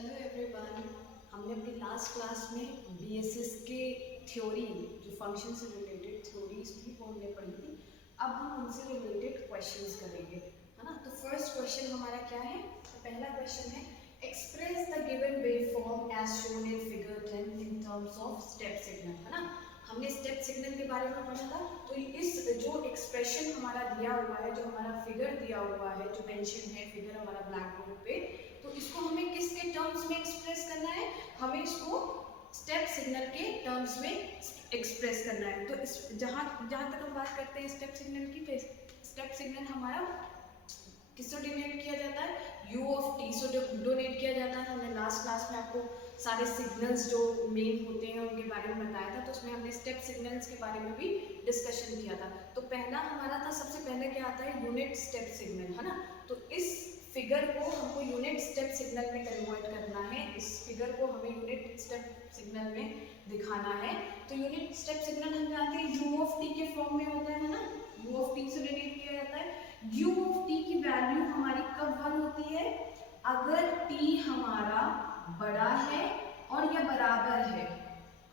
Hello everyone. हमने अपनी last class में बीएसएस के थ्योरी जो फंक्शन से रिलेटेड थ्योरीज थी वो हमने पढ़ी थी। अब हम उनसे रिलेटेड क्वेश्चंस करेंगे, है ना। तो फर्स्ट क्वेश्चन हमारा क्या है? तो पहला क्वेश्चन है express the given waveform as shown in figure 10 in terms of step signal, है ना। हमने स्टेप सिग्नल के बारे में पढ़ा था। तो इस जो एक्सप्रेशन हमारा दिया हुआ है, जो हमारा फिगर दिया हुआ है, जो मेंशन है फिगर हमारा ब्लैक बोर्ड पे, तो इसको हमें किसके टर्म्स में एक्सप्रेस करना है? हमें इसको स्टेप सिग्नल के टर्म्स में एक्सप्रेस करना है। तो इस जहाँ जहाँ तक हम बात करते हैं स्टेप सिग्नल की, स्टेप सिग्नल हमारा किससे डोनेट किया जाता है? u ऑफ t से डोनेट किया जाता है। हमने लास्ट क्लास में आपको सारे सिग्नल्स जो मेन होते हैं उनके बारे में बताया था। तो उसमें हमने स्टेप सिग्नल्स के बारे में भी डिस्कशन किया था। तो पहला हमारा था, सबसे पहले क्या आता है? यूनिट स्टेप सिग्नल, है ना। तो इस फिगर को हमको यूनिट स्टेप सिग्नल में कन्वर्ट करना है। इस फिगर को हमें यूनिट स्टेप सिग्नल में दिखाना है। तो यूनिट स्टेप सिग्नल हम जानते हैं u ऑफ t के फॉर्म में होता है ना। u ऑफ t से रिलेट किया जाता है। u ऑफ t की वैल्यू हमारी कब 1 होती है? अगर t हमारा बड़ा है और या बराबर है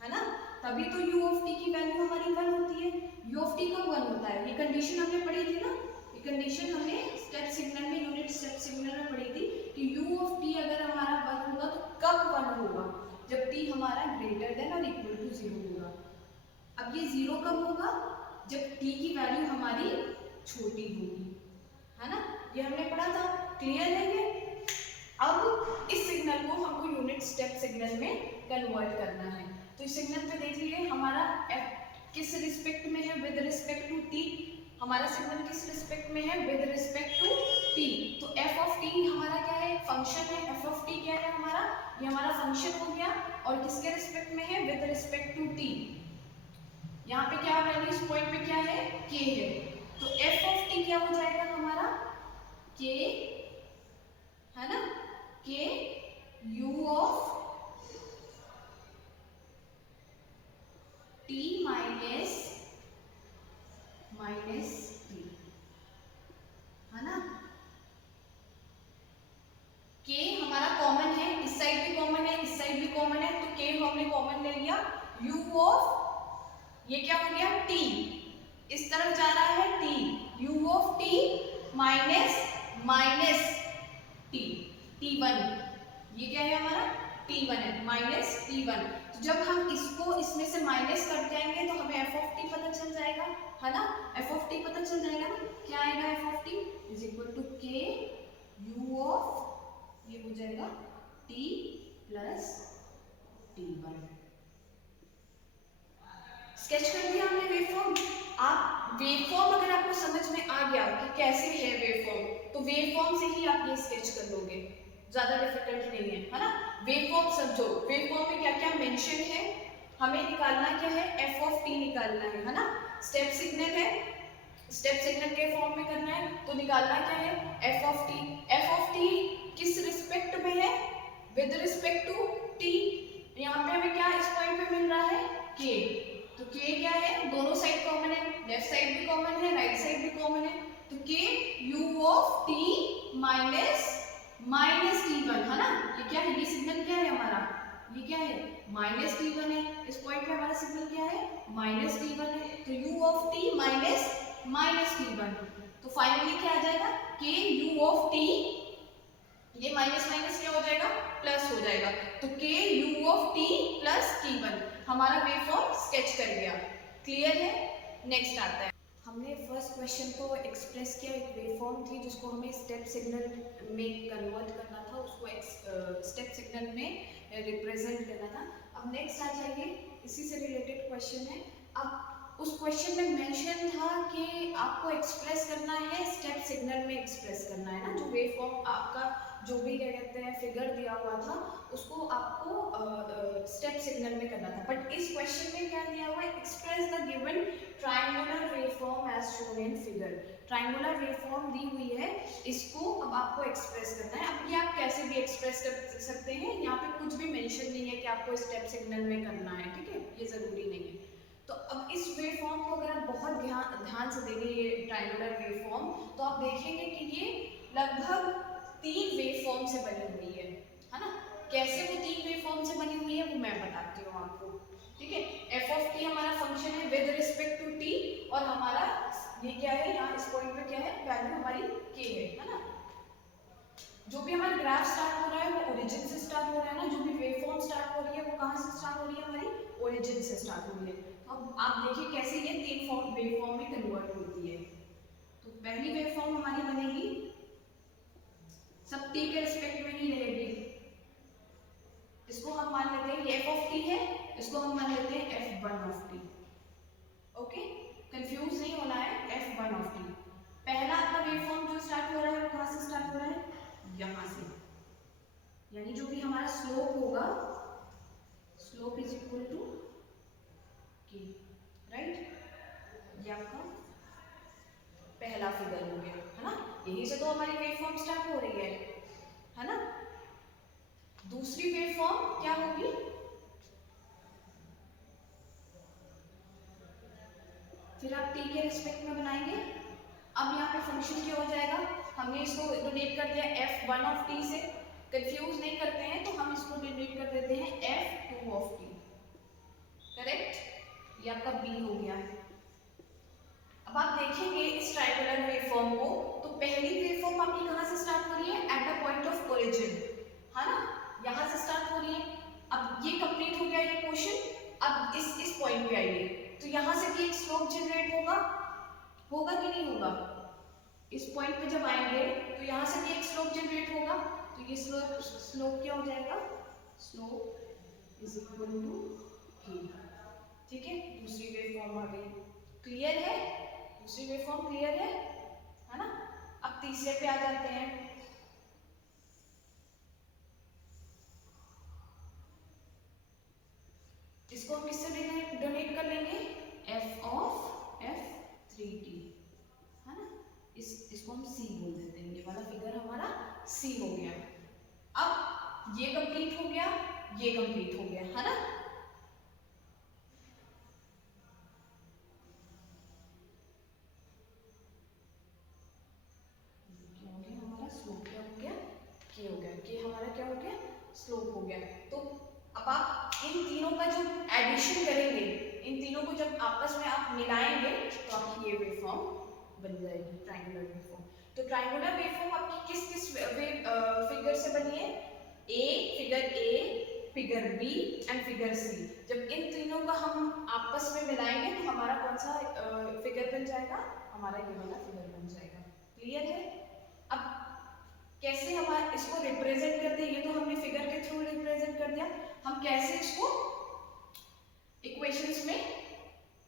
ना, तभी तो u ऑफ t की वैल्यू हमारी 1 होती है। u ऑफ t कब 1 होता है? ये कंडीशन हमने पढ़ी थी ना। ये कंडीशन हमने स्टेप सिग्नल में, यूनिट स्टेप सिग्नल में पढ़ी थी कि u ऑफ t अगर हमारा 1 होगा तो कब 1 होगा? जब t हमारा ग्रेटर देन और इक्वल टू 0 होगा। अब ये 0 कब होगा? जब t की वैल्यू हमारी छोटी होगी, है ना। ये हमने पढ़ा था। क्लियर है ये? अब इस सिग्नल को हमको यूनिट स्टेप सिग्नल में कन्वर्ट करना है। तो इस सिग्नल पे देख लीजिए हमारा f किस रिस्पेक्ट में है? With respect to t। हमारा सिग्नल किस रिस्पेक्ट में है? With respect to t। तो f ऑफ t हमारा क्या है? फंक्शन है। f ऑफ t क्या है हमारा? ये हमारा फंक्शन हो गया। और किसके रिस्पेक्ट में है? With respect to t। यहाँ पे क्या वैल्यू, इस पॉइंट पे क्या है? k है। तो f ऑफ t क्या हो जाएगा हमारा? k, है ना, k u of t minus t, है ना। k हमारा कॉमन है, इस साइड भी कॉमन है, इस साइड भी कॉमन है, तो k हमने कॉमन ले लिया। u ऑफ ये क्या हो गया? t, इस तरफ जा रहा है t, u of t minus t, t1, ये क्या है हमारा? t1 है, माइनस t1। तो जब हम इसको इसमें से माइनस कर जाएंगे तो हमें f ऑफ t पता चल जाएगा, है ना। f ऑफ t पता चल जाएगा ना। क्या आएगा? f of t is equal to k u of, ये हो जाएगा t प्लस t1। स्केच कर दिया हमने वेवफॉर्म। आप वेवफॉर्म अगर आपको समझ में आ गया कि कैसे है वेवफॉर्म, तो वेवफॉर्म से ही आप ये स्केच कर लोगे, ज्यादा डिफिकल्ट नहीं है ना। वेवफॉर्म समझो, वेवफॉर्म में क्या क्या मेंशन है, हमें निकालना क्या है? f ऑफ t निकालना है ना। स्टेप सिग्नल है, स्टेप सिग्नल के फॉर्म में करना है, तो निकालना क्या है? f of t। f of t किस रिस्पेक्ट में है? With respect to t। यहाँ पे हमें क्या इस पॉइंट पे मिल रहा है? k। तो k क्या है? दोनों साइड कॉमन है, लेफ्ट साइड भी कॉमन है, राइट साइड भी कॉमन है। तो k u of t minus t1, है ना। ये क्या है? ये सिग्नल क्या है हमारा? ये क्या है? माइनस t1 है। इस पॉइंट पे हमारा सिग्नल क्या है? माइनस t1 है। तो u of t minus t1। तो फाइनली क्या आ जाएगा? k u ऑफ t, ये माइनस माइनस क्या हो जाएगा? प्लस हो जाएगा। तो k u of t plus t1 हमारा वेवफॉर्म स्केच कर गया। क्लियर है? नेक्स्ट आता है, हमने फर्स्ट क्वेश्चन को एक्सप्रेस किया, एक वेवफॉर्म थी जिसको हमें स्टेप सिग्नल में कन्वर्ट करना था, उसको स्टेप सिग्नल में रिप्रेजेंट करना था। अब नेक्स्ट आ जाइए, इसी से रिलेटेड क्वेश्चन है। अब उस क्वेश्चन में मेंशन था कि आपको एक्सप्रेस करना है, स्टेप सिग्नल में एक्सप्रेस करना है ना। जो वेवफॉर्म आपका जो भी क्या कहते हैं फिगर दिया हुआ था, उसको आपको स्टेप सिग्नल में करना था। बट इस क्वेश्चन में क्या दिया हुआ है? Express the given triangular waveform as shown in figure. Triangular waveform दी हुई है, इसको अब आपको एक्सप्रेस करना है। अब ये आप कैसे भी एक्सप्रेस कर सकते हैं, यहाँ पे कुछ भी मेंशन नहीं है कि आपको स्टेप सिग्नल में करना है, ठीक है, ये जरूरी नहीं है। तो अब इस वेवफॉर्म को अगर आप बहुत ध्यान से देंगे, ये ट्रायंगुलर वेवफॉर्म, तो आप देखेंगे कि ये लगभग 3 वेवफॉर्म से बनी हुई है ना। कैसे वो तीन वेव फॉर्म से बनी हुई है वो मैं बताती हूँ आपको, ठीक है। एफ ऑफ टी हमारा फंक्शन है विद रिस्पेक्ट टू टी, और हमारा ये क्या है, यहाँ इस पॉइंट पे क्या है, वैल्यू हमारी के है ना। जो भी हमारा ग्राफ स्टार्ट हो रहा है वो ओरिजिन से स्टार्ट हो रहा है ना, जो भी वेव फॉर्म स्टार्ट हो रही है वो कहाँ से स्टार्ट हो रही है, हमारी ओरिजिन से स्टार्ट हो रही है। तो अब आप देखिए कैसे ये तीन फॉर्म वेव फॉर्म में कन्वर्ट होती है। तो पहली वेव फॉर्म हमारी बनेगी, सब टी के रिस्पेक्ट में ही रहेगी, इसको हम मान लेते हैं ये एफ ऑफ टी है, इसको हम मान लेते हैं F one of T. Okay, confuse नहीं होना है, एफ वन ऑफ टी। पहला आपका वेव फॉर्म जो स्टार्ट हो रहा है वो कहाँ से स्टार्ट हो रहा है, यहाँ से, यानी जो भी हमारा स्लोप होगा, स्लोप इज इक्वल टू के, राइट। ये आपका पहला फिगर हो गया है ना, यही से तो हमारी वेव फॉर्म स्टार्ट हो रही है ना। दूसरी वेव फॉर्म क्या होगी, फिर आप टी के रिस्पेक्ट में बनाएंगे। अब यहाँ पे फंक्शन क्या हो जाएगा, हमने इसको डोनेट कर दिया एफ वन ऑफ टी से, कंफ्यूज नहीं करते हैं तो हम इसको डोनेट कर देते हैं F two of T, correct. ये आपका बी हो गया। अब आप देखेंगे इस ट्रायंगुलर वेवफॉर्म को, तो पहली वेवफॉर्म आपकी कहाँ से स्टार्ट हो रही है, at the point of origin, है ना, यहाँ से स्टार्ट हो रही है। अब ये कंप्लीट हो गया ये क्वेश्चन, अब इस पॉइंट पे आइए, तो यहाँ से भी एक स्लोप जनरेट होगा कि नहीं होगा। इस पॉइंट पे जब आएंगे तो यहाँ से भी एक स्लोप जनरेट होगा, तो ये स्लोप क्या हो जाएगा, स्लोप इज इक्वल टू के, ठीक है। दूसरी वेव फॉर्म आ गई, क्लियर है, दूसरी वेव फॉर्म क्लियर है ना। अब तीसरे पे आ जाते हैं, इसको हम किससे डोनेट कर लेंगे, F of F three T, है ना। इसको हम सी बोल देते हैं, ये वाला फिगर हमारा सी हो गया। अब ये कंप्लीट हो गया, ये कंप्लीट हो गया, है ना। स्लोप हो गया। तो अब आप इन तीनों का जो एडिशन करेंगे, इन तीनों को जब आपस में आप मिलाएंगे तो आपकी ये वेवफॉर्म बन जाएगी, ट्रायंगुलर वेवफॉर्म। तो ट्रायंगुलर वेवफॉर्म आपकी किस किस फिगर से बनी है, figure A, figure B and figure C. जब इन तीनों का हम आपस में मिलाएंगे तो हमारा कौन सा फिगर बन जाएगा, हमारा ये वाला फिगर बन जाएगा। क्लियर है। अब कैसे हम इसको रिप्रेजेंट करते हैं, ये तो हमने फिगर के थ्रू रिप्रेजेंट कर दिया, हम कैसे इसको इक्वेशंस में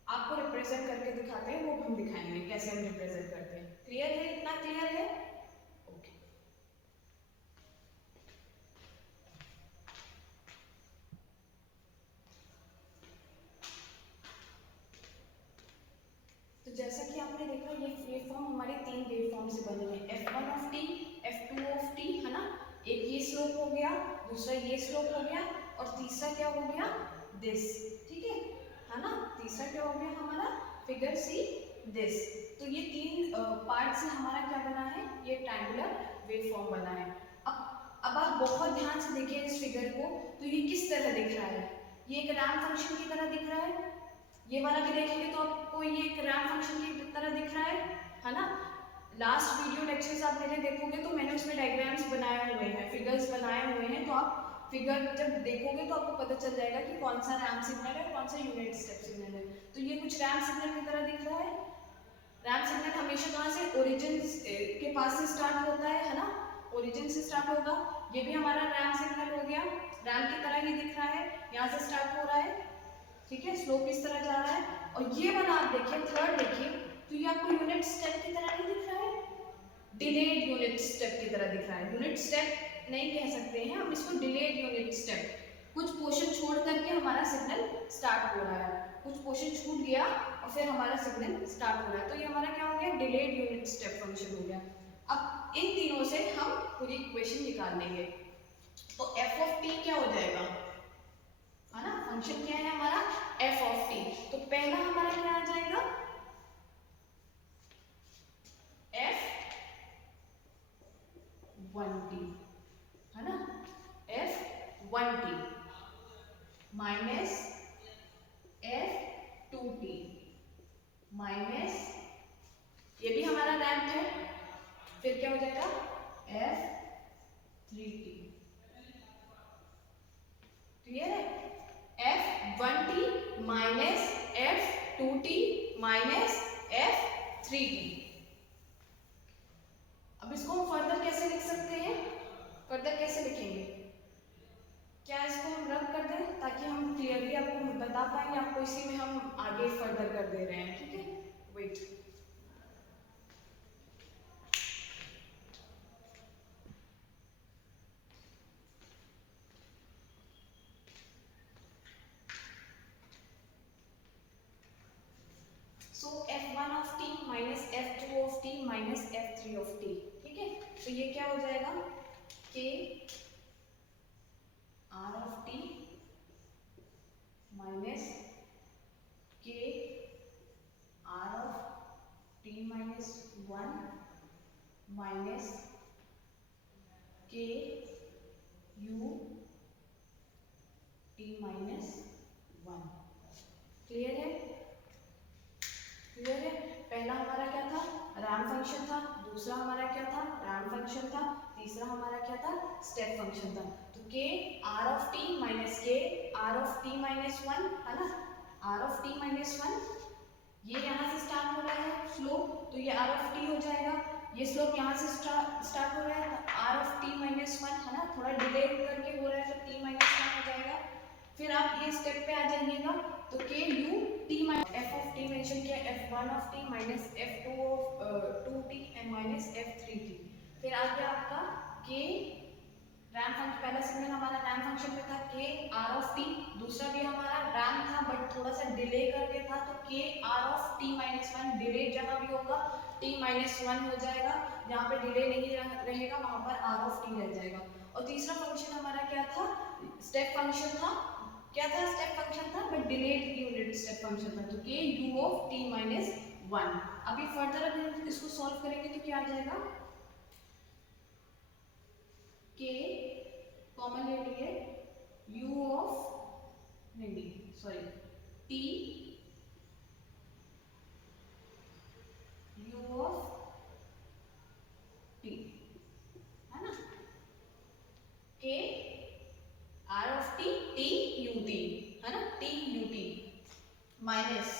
आपको रिप्रेजेंट करके दिखाते हैं वो हम दिखाएंगे कैसे हम रिप्रेजेंट करते हैं। क्लियर है, इतना क्लियर है, ओके। तो जैसा कि आपने देखा ये वेवफॉर्म हमारे तीन वेवफॉर्म से बने हैं, F1 of T, F2 of T, है ना। एक ये स्लोप हो गया, दूसरा ये स्लोप हो गया, और तीसरा क्या हो गया, दिस, ठीक है ना। तीसरा क्या हो गया हमारा, फिगर सी दिस। तो ये तीन पार्ट से हमारा क्या बना है, ये ट्रायंगुलर वेवफॉर्म बना है। अब आप बहुत ध्यान से देखिए इस फिगर को, तो ये किस तरह दिख रहा है, ये एक रैंप फंक्शन की तरह दिख रहा है। ये वाला भी देखेंगे तो आपको ये एक रैंप फंक्शन की तरह दिख रहा है ना। लास्ट वीडियो लेक्चर्स आप मेरे देखोगे तो मैंने उसमें डायग्राम्स बनाए हुए हैं, फिगर्स बनाए हुए हैं, तो आप फिगर जब देखोगे तो आपको पता चल जाएगा कि कौन सा रैंप सिग्नल है, कौन सा यूनिट स्टेप सिग्नल है। तो ये कुछ रैंप सिग्नल की तरह दिख रहा है। रैंप सिग्नल हमेशा कहाँ से, ओरिजिन के पास से स्टार्ट होता है ना, ओरिजिन से स्टार्ट होगा। ये भी हमारा रैंप सिग्नल हो गया, रैंप की तरह ही दिख रहा है, यहाँ से स्टार्ट हो रहा है, ठीक है, स्लोप इस तरह जा रहा है। और ये वाला आप देखिए, थर्ड देखिए, तो ये आपको यूनिट स्टेप की तरह नहीं दिख रहा है, डिलेड यूनिट स्टेप की तरह दिख रहा है। यूनिट स्टेप नहीं कह सकते हैं हम इसको, डिलेड यूनिट स्टेप। कुछ पोर्शन छोड़ करके हमारा सिग्नल स्टार्ट हो रहा है, कुछ पोर्शन छूट गया और फिर हमारा सिग्नल स्टार्ट हो रहा है। तो ये हमारा क्या हो गया, डिलेड यूनिट स्टेप फंक्शन हो गया। अब इन तीनों से हम पूरी इक्वेशन निकाल लेंगे। तो एफ ऑफ टी क्या हो जाएगा, है ना, फंक्शन क्या है हमारा, एफ ऑफ टी। तो पहला हमारा क्या आ जाएगा, एफ वन टी, है ना, एफ माइनस f2t माइनस, ये भी हमारा रैंप है, फिर क्या हो जाएगा f3t। क्लियर है? f1t minus f2t minus f3t। अब इसको हम फर्दर कैसे लिख सकते हैं? फर्दर कैसे लिखेंगे? क्या इसको हम रब कर दें ताकि हम क्लियरली आपको बता पाएंगे, आपको इसी में हम आगे फर्दर कर दे रहे हैं, ठीक है? Wait, so f1 of t minus f2 of t minus f3 of t, ठीक है? तो ये क्या हो जाएगा k r of t minus k r of t minus 1 minus k u t minus 1। Clear है? क्लियर है? पहला हमारा क्या था? रैंप फंक्शन था, दूसरा हमारा क्या था? रैंप फंक्शन था, तीसरा हमारा क्या था? स्टेप फंक्शन था। तो k r of t minus k r of t minus 1 है ना, r ऑफ t माइनस 1, ये यहाँ से स्टार्ट हो रहा है स्लोप, तो ये r ऑफ t हो जाएगा। ये स्लोप यहाँ से स्टार्ट हो रहा है, तो r ऑफ t माइनस 1 है ना, थोड़ा डिले करके हो रहा है तो t माइनस 1 हो जाएगा। फिर आप ये स्टेप पे आ जाइएगा, तो k u t minus f of t mention किया, f1 of t minus f2 of 2t and minus f3t। फिर आ गया आपका k रैंप फंक्शन, पहला सिग्नल हमारा रैंप फंक्शन पे था k r ऑफ t, दूसरा भी हमारा रैंप था बट थोड़ा सा डिले करके था, तो k r of t minus 1, delay जहां भी होगा t माइनस 1 हो जाएगा, जहां पे डिले नहीं रहेगा वहां पर r ऑफ t रह जाएगा। और तीसरा फंक्शन हमारा क्या था? स्टेप फंक्शन था। क्या था? स्टेप फंक्शन था but delayed unit step function था, तो k u of t minus 1। अभी फर्दर अगर इसको सॉल्व करेंगे तो क्या आ जाएगा? k कॉमन ले लिए, u ऑफ नहीं sorry t u of t है ना, k r of t t u t है ना, t u t minus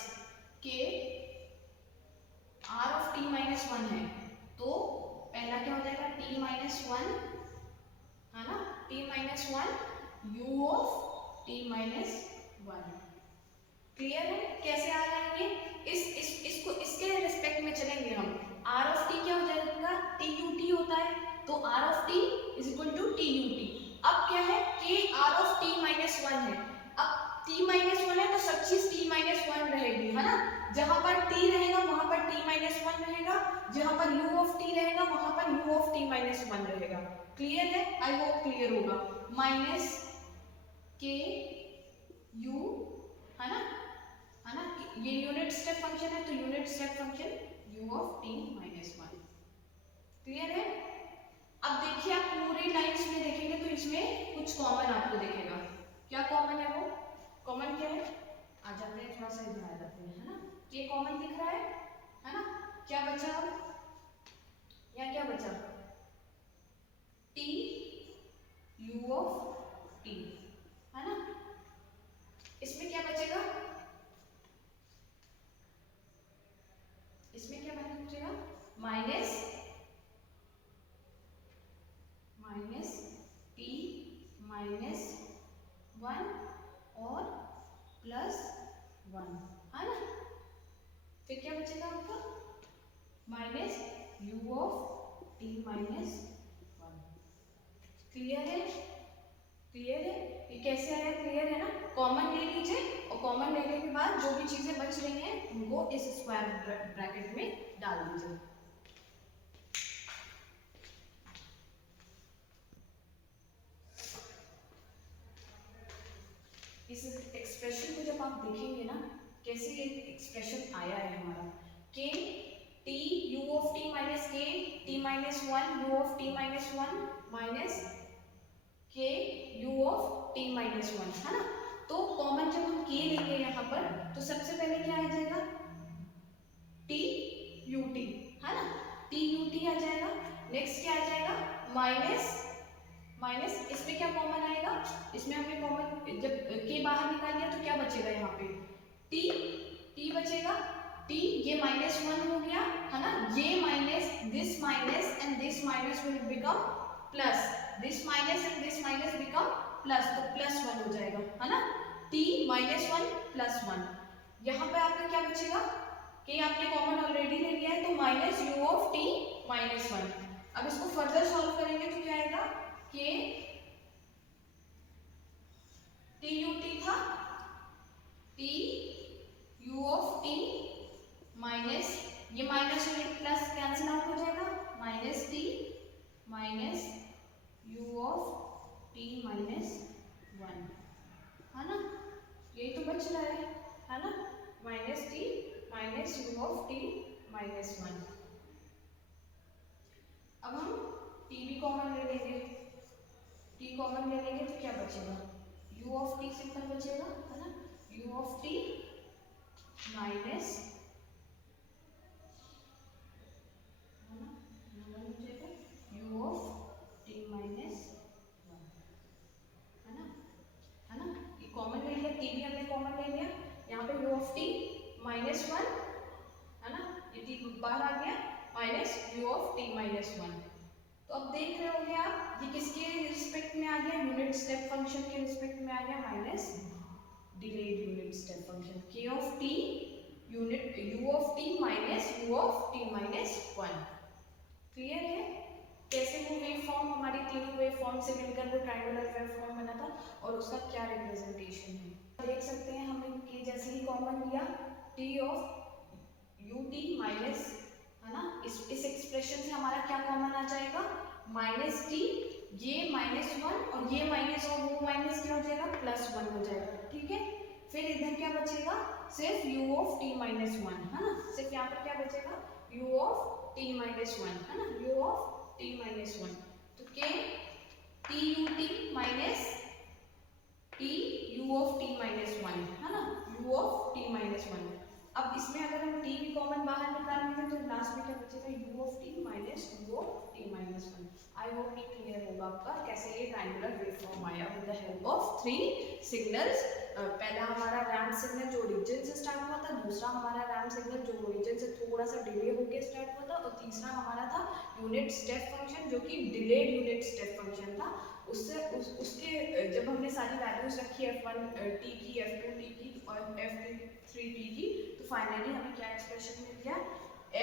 k r of t minus 1 है, तो पहला क्या हो जाएगा? t माइनस 1 है ना, t minus 1 u of t minus 1। Clear है? कैसे आ जाएंगे? इसको इसके रिस्पेक्ट में चलेंगे हम। r ऑफ t क्या हो जाएगा? t u t होता है, तो r of t is equal to t u t। अब क्या है? k r of t minus 1 है, अब t माइनस 1 है तो सब चीज t माइनस 1 रहेगी, है ना, जहां पर t रहेगा वहां पर t माइनस 1 रहेगा, जहां पर u ऑफ t रहेगा वहां पर u ऑफ t माइनस 1 रहेगा। क्लियर है? आई होप क्लियर होगा। माइनस k u है ना, है ना, ये यूनिट स्टेप फंक्शन है तो unit step function u of t minus 1। Clear है? अब देखिए आप पूरी लाइंस में देखेंगे तो इसमें कुछ कॉमन आपको दिखेगा। क्या कॉमन है? वो कॉमन क्या है? आ जाते हैं, थोड़ा सा इधर आ जाते हैं, है ना, ये कॉमन दिख रहा है ना। क्या बचा अब? यहाँ क्या बचा? t u ऑफ t है ना, इसमें क्या बचेगा? इसमें क्या बचेगा? माइनस t माइनस 1 और प्लस 1 है ना, फिर क्या बचेगा आपका? Minus u of t minus 1। Clear है? क्लियर है? ये कैसे आया? क्लियर है ना? कॉमन ले लीजिए और कॉमन लेने के बाद जो भी चीजें बच रही हैं उनको इस स्क्वायर ब्रैकेट में डाल दीजिए। इस एक्सप्रेशन को जब आप देखेंगे ना, कैसे ये एक्सप्रेशन आया है हमारा, k t u of t minus k t minus 1 u of t minus 1 minus k u of t minus 1 है ना। तो कॉमन जब हम k लेंगे यहाँ पर तो सबसे पहले क्या आ जाएगा टी यू टी, है ना, टी यू टी आ जाएगा। नेक्स्ट क्या आ जाएगा माइनस माइनस, इसमें क्या कॉमन आएगा, इसमें हमने कॉमन जब के बाहर निकाल लिया तो क्या बचेगा यहाँ पे टी, टी बचेगा, टी ये -1 हो गया, है ना, ये minus and this minus will become plus, this minus and this minus become plus, तो +1 हो जाएगा, है ना, t -1 +1। यहाँ पे आपका क्या बचेगा कि आपने कॉमन ऑलरेडी ले लिया है तो माइनस यू ऑफ टी -1। अब इसको फर्दर सॉल्व करेंगे तो क्या आएगा कि टी यू टी था, T U of T minus ये माइनस और ये प्लस कैंसिल आउट हो जाएगा, minus T minus you of T -1, है ना, यही तो बच रहा है ना, minus T minus you of T -1। अब हम टी भी कॉमन ले लेंगे, टी कॉमन ले लेंगे तो क्या बचेगा u ऑफ टी सिंपल बचेगा, है ना, u ऑफ टी माइनस, है ना, u ऑफ टी -1, है ना, ये कॉमन ले लिया, टी भी हमने कॉमन ले लिया, यहाँ पे u ऑफ टी -1, है ना, ये टी बाहर आ गया, माइनस u ऑफ टी -1। तो अब देख रहे होंगे आप ये किसके रिस्पेक्ट में आ गया, यूनिट स्टेप फंक्शन के रिस्पेक्ट में आ गया, minus delayed unit step function k of t unit u of t minus u of t -1। Clear है कैसे वो वेव फॉर्म हमारी तीनों वेव फॉर्म से मिलकर वो ट्रायंगुलर वेव फॉर्म बना था और उसका क्या रिप्रेजेंटेशन है। देख सकते हैं हमने k जैसे ही कॉमन लिया t of u t minus, है ना, इस एक्सप्रेशन से हमारा क्या कॉमन आ जाएगा माइनस टी, ये -1 और ये माइनस और वो माइनस क्या हो जाएगा +1 हो जाएगा, ठीक है। फिर इधर क्या बचेगा सिर्फ u ऑफ t -1, है ना, सिर्फ यहाँ पर क्या बचेगा u ऑफ t -1, है ना, u ऑफ t -1, तो k t u t minus t u of t -1, है ना, u ऑफ t -1। अब इसमें अगर हम t भी कॉमन बाहर निकालेंगे तो लास्ट में क्या बचेगा u of t minus u of t -1। I hope ये क्लियर होगा आपका कैसे ये ट्रायंगुलर वेव फॉर्म आया with the help of 3 signals. पहला हमारा रैंप सिग्नल जो ओरिजिन से स्टार्ट हुआ था, दूसरा हमारा रैंप सिग्नल जो ओरिजिन से थोड़ा सा डिले होकर स्टार्ट हुआ था और तीसरा हमारा था यूनिट स्टेप फंक्शन जो कि डिलेड यूनिट स्टेप फंक्शन था। उसके जब हमने सारी वैल्यूज रखी f1 t की, f2 t की और f3 t की, तो फाइनली हमें क्या एक्सप्रेशन मिल गया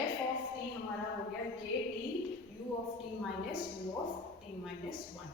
f ऑफ t हमारा हो गया k t u of t minus u of t -1।